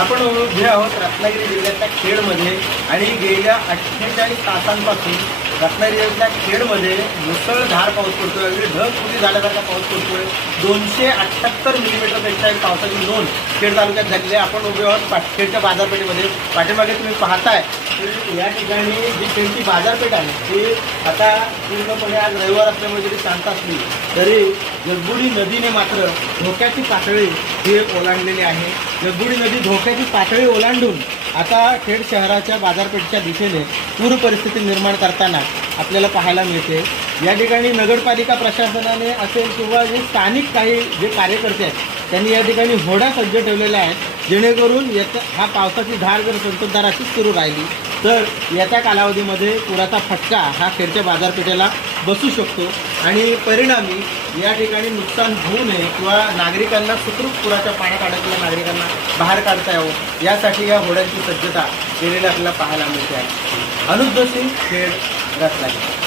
आपण उभे आहोत रत्नागिरी जिल्ह्यातल्या खेडमध्ये आणि गेल्या 48 तासांपासून रत्नागिरी जिल्ह्यातल्या खेडमध्ये मुसळधार पाऊस पडतोय. अगदी ढगफुटी झाल्यासारखा पाऊस पडतोय. 278 मिलीमीटरपेक्षा पावसाची नोंद खेड तालुक्यात झालेली आहे. आपण उभे आहोत खेडच्या बाजारपेठेमध्ये. पाठीमागे तुम्ही पाहताय की या ठिकाणी जी खेडची बाजारपेठ आहे ती आता पूर्णपणे आज रविवार असल्यामुळे जरी शांत असली तरी जगबुडी नदीने मात्र धोक्याची पातळी ही ओलांडलेली आहे. जगबुडी नदी धोक्याची पातळी ओलांडून आता खेड शहराच्या बाजारपेठेच्या दिशेने पूर परिस्थिती निर्माण करताना आपल्याला पाहायला मिळते. या ठिकाणी नगरपालिका प्रशासनाने असेल किंवा जे स्थानिक काही जे कार्यकर्ते आहेत त्यांनी या ठिकाणी होड्या सज्ज ठेवलेल्या आहेत जेणेकरून हा पावसाची धार जर संततधार अशीच सुरू राहिली तर येत्या कालावधीमध्ये पुराचा फटका हा खेडच्या बाजारपेठेला बसू शकतो आणि परिणामी या ठिकाणी नुकसान होऊ नये किंवा नागरिकांना सुखरूप पुराच्या पाण्यात अडकलेल्या नागरिकांना बाहेर काढता यावं यासाठी या होड्यांची सज्जता केलेली आपल्याला पाहायला मिळते आहे. अनुज जोशी, खेड, रत्नागिरी.